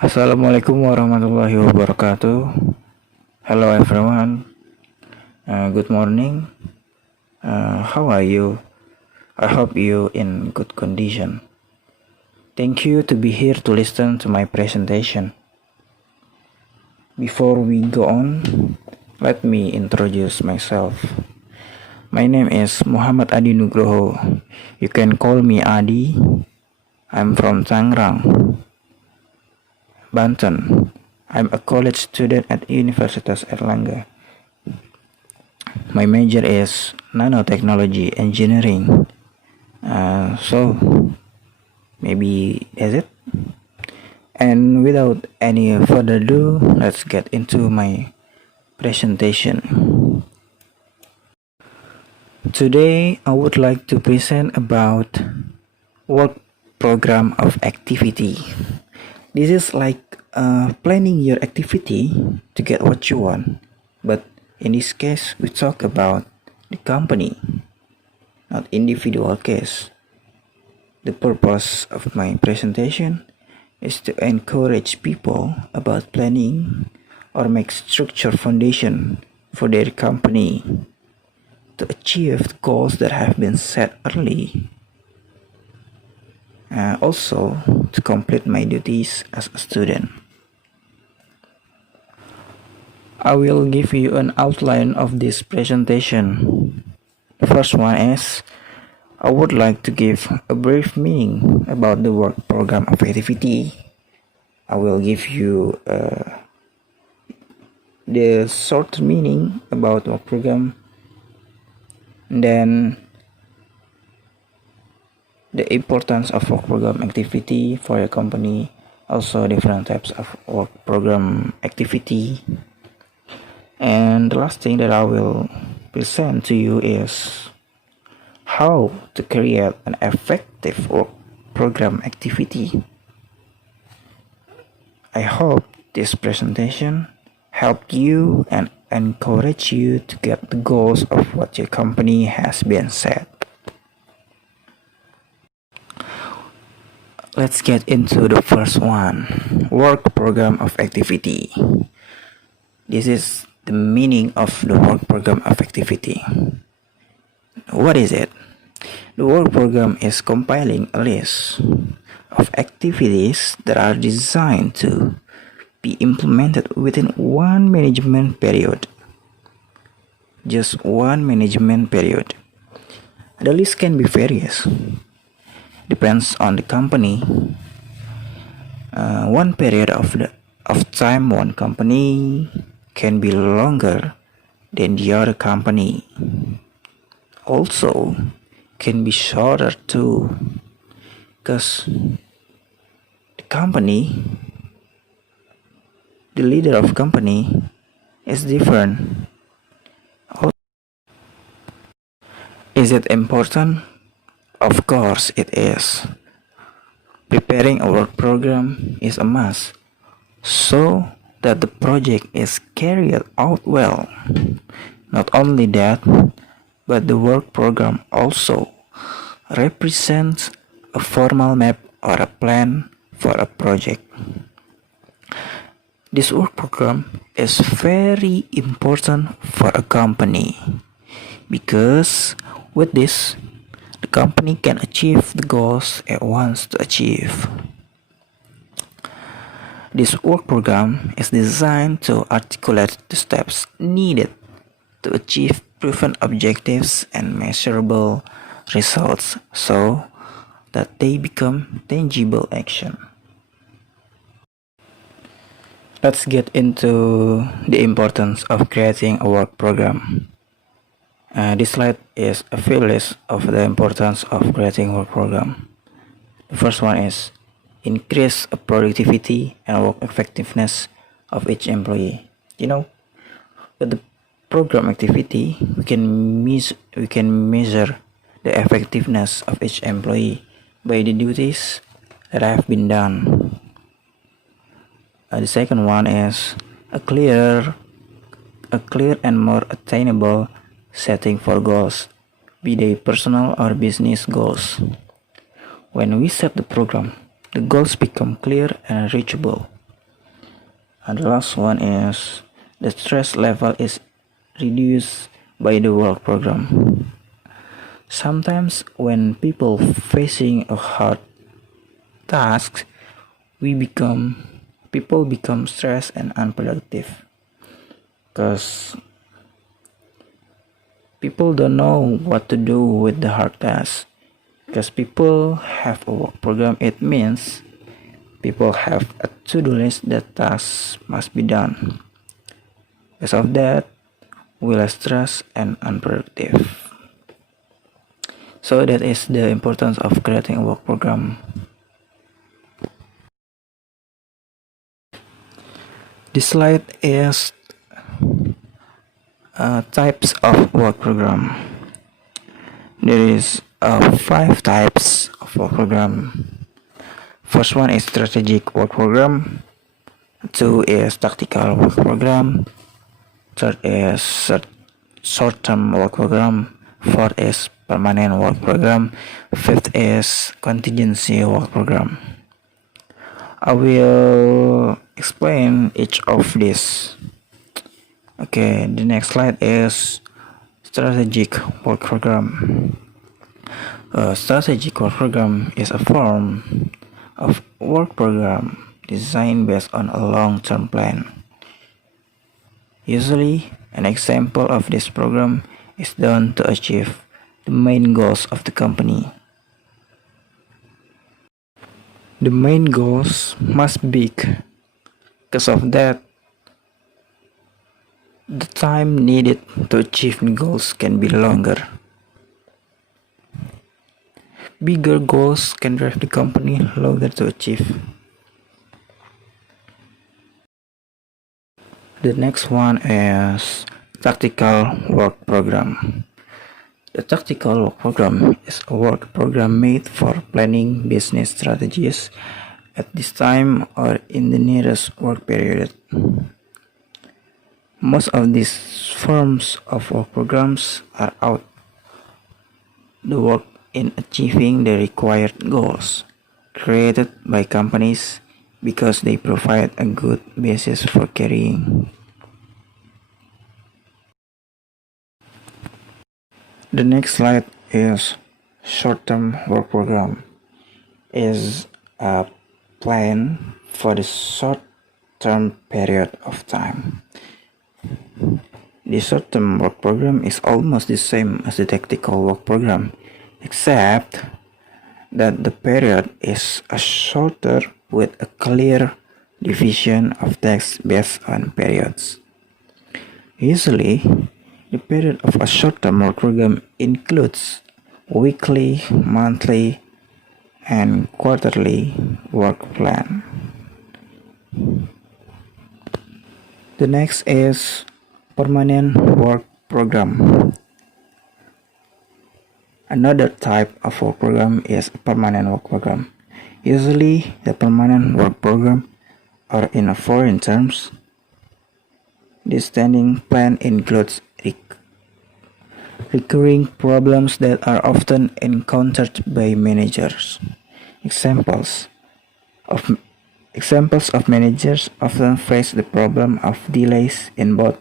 Assalamualaikum warahmatullahi wabarakatuh. Hello everyone. Good morning. How are you? I hope you in good condition. Thank you to be here to listen to my presentation. Before we go on, let me introduce myself. My name is Muhammad Adi Nugroho. You can call me Adi. I'm from Tangerang, Banten. I'm a college student at Universitas Erlangga. My major is nanotechnology engineering. So maybe that's it. And without any further ado, let's get into my presentation. Today I would like to present about work program of activity. This is like planning your activity to get what you want, but in this case we talk about the company, not individual case. The purpose of my presentation is to encourage people about planning or make structure foundation for their company to achieve the goals that have been set early. Also to complete my duties as a student. I will give you an outline of this presentation. The first one is I would like to give a brief meaning about the work program of activity. I will give you the short meaning about work program, then the importance of work program activity for your company, also different types of work program activity. And the last thing that I will present to you is how to create an effective work program activity. I hope this presentation helped you and encourage you to get the goals of what your company has been set. Let's get into the first one, work program of activity. This is the meaning of the work program of activity. What is it? The work program is compiling a list of activities that are designed to be implemented within one management period. Just one management period. The list can be various. Depends on the company. One period of time, one company can be longer than the other company. Also, can be shorter too, because the company, the leader of company, is different. Is it important? Of course it is. Preparing a work program is a must so that the project is carried out well. Not only that, but the work program also represents a formal map or a plan for a project. This work program is very important for a company because with this, the company can achieve the goals it wants to achieve. This work program is designed to articulate the steps needed to achieve proven objectives and measurable results so that they become tangible action. Let's get into the importance of creating a work program. This slide is a full list of the importance of creating work program. The first one is increase productivity and work effectiveness of each employee. With the program activity, we can measure the effectiveness of each employee by the duties that have been done. The second one is a clear and more attainable setting for goals, be they personal or business goals. When we set the program, the goals become clear and reachable. And the last one is the stress level is reduced by the work program. Sometimes when people facing a hard task, people become stressed and unproductive because people don't know what to do with the hard task. Because people have a work program, it means people have a to-do list that tasks must be done. Because of that, we are stressed and unproductive. So that is the importance of creating a work program. This slide is types of work program. There is 5 types of work program. First one is strategic work program. 2 is tactical work program. 3rd is short-term work program. 4th is permanent work program. 5th is contingency work program. I will explain each of these. Okay, the next slide is strategic work program. A strategic work program is a form of work program designed based on a long-term plan. Usually, an example of this program is done to achieve the main goals of the company. The main goals must be big. Because of that, the time needed to achieve the goals can be longer. Bigger goals can drive the company longer to achieve. The next one is tactical work program. The tactical work program is a work program made for planning business strategies at this time or in the nearest work period. Most of these forms of work programs are out the work in achieving the required goals created by companies because they provide a good basis for carrying. The next slide is short-term work program. Is a plan for the short-term period of time. The short-term work program is almost the same as the tactical work program, except that the period is shorter with a clear division of tasks based on periods. Usually, the period of a short-term work program includes weekly, monthly, and quarterly work plan. The next is permanent work program. Another type of work program is a permanent work program. Usually, the permanent work program are in foreign terms. The standing plan includes recurring problems that are often encountered by managers. Examples of managers often face the problem of delays in both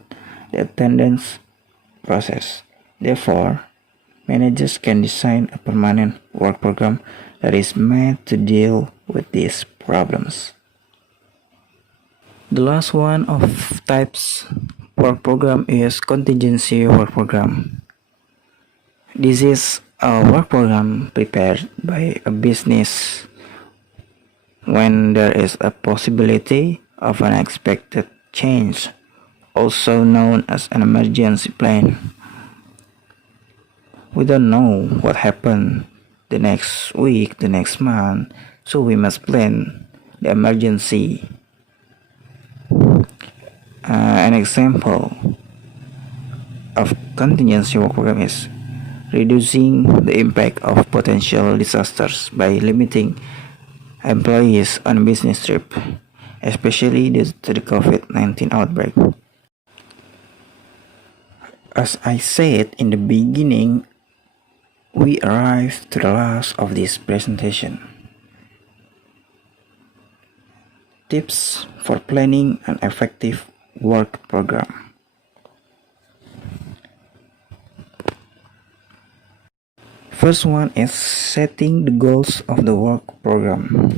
the attendance process. Therefore, managers can design a permanent work program that is made to deal with these problems. The last one of types work program is contingency work program. This is a work program prepared by a business when there is a possibility of an unexpected change, also known as an emergency plan. We don't know what happened the next week, the next month, so we must plan the emergency. An example of contingency work program is reducing the impact of potential disasters by limiting employees on business trip, especially due to the COVID-19 outbreak. As I said in the beginning, we arrived to the last of this presentation. Tips for planning an effective work program. First one is setting the goals of the work program.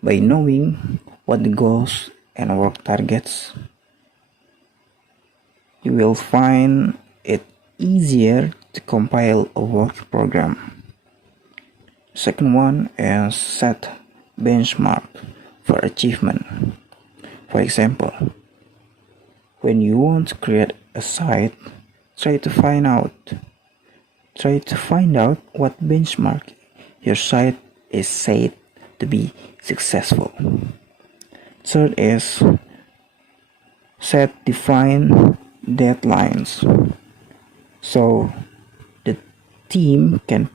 By knowing what the goals and work targets, you will find it easier to compile a work program. Second one is set benchmark for achievement. For example, when you want to create a site, try to find out what benchmark your site is said to be successful. Third is set defined deadlines so the team can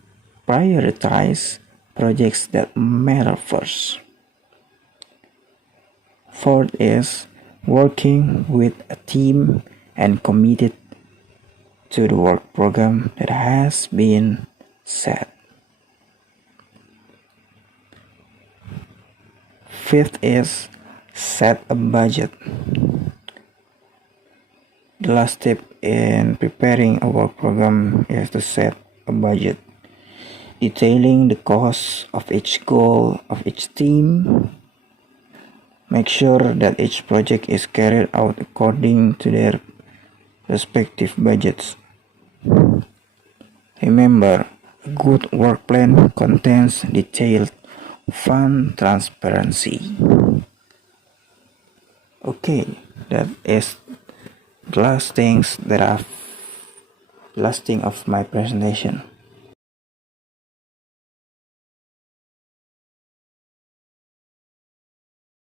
prioritize projects that matter first. Fourth is working with a team and committed to the work program that has been set. Fifth is set a budget. The last step in preparing a work program is to set a budget, detailing the costs of each goal of each team. Make sure that each project is carried out according to their respective budgets. Remember, a good work plan contains detailed fund transparency. Okay, that is the last thing of my presentation.